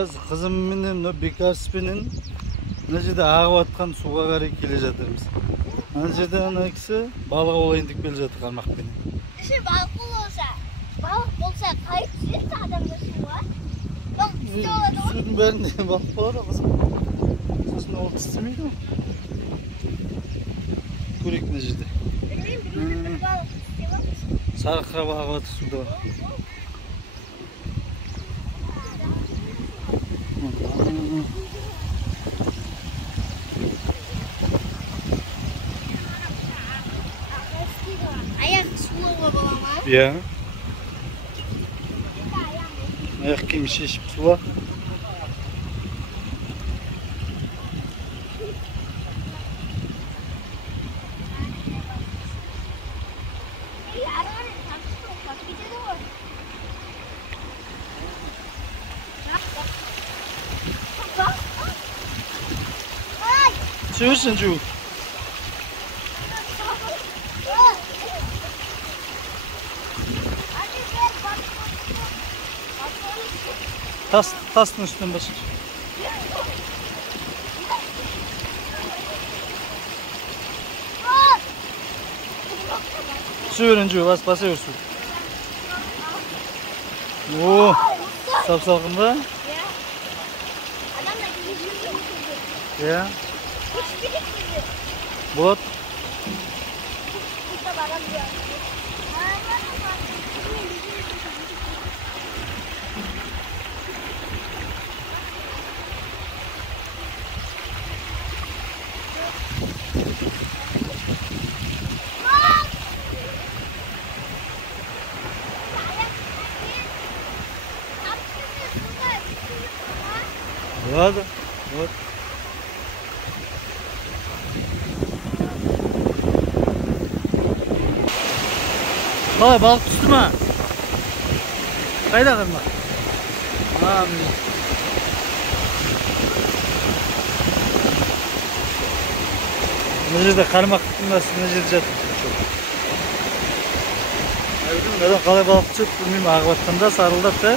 Kızım менен Бекарспенен мына жерде ағып атқан суға қарай келе жатырмыз. Ана жерде ана кісі балық аулайын деп келе жатыр қармақпен. Балық болса қайық түседі адамда суға? Судың бәрінде балық болады қызым. Сосын ол тістемейді ма? Көрейік мына жерде. Білмеймін, балық тістеп. Сары краб ағып жатыр суда. Аяқ суға бола ма? Иә. Аяқ киім шешіп суға. Çevirsin çubuk. Tasın üstüne basır. Su verin çubuk, basıyor su. Oo, sapsalkında. Ya. Bulat. Ладно, вот. Қалай, балық түсті ма? Қайда қармақ? Міне. Мына жерде қармақтың астында мына жерде жатыр. Қалай балық түседі білмеймін, ағып жатқанда сарылдап та.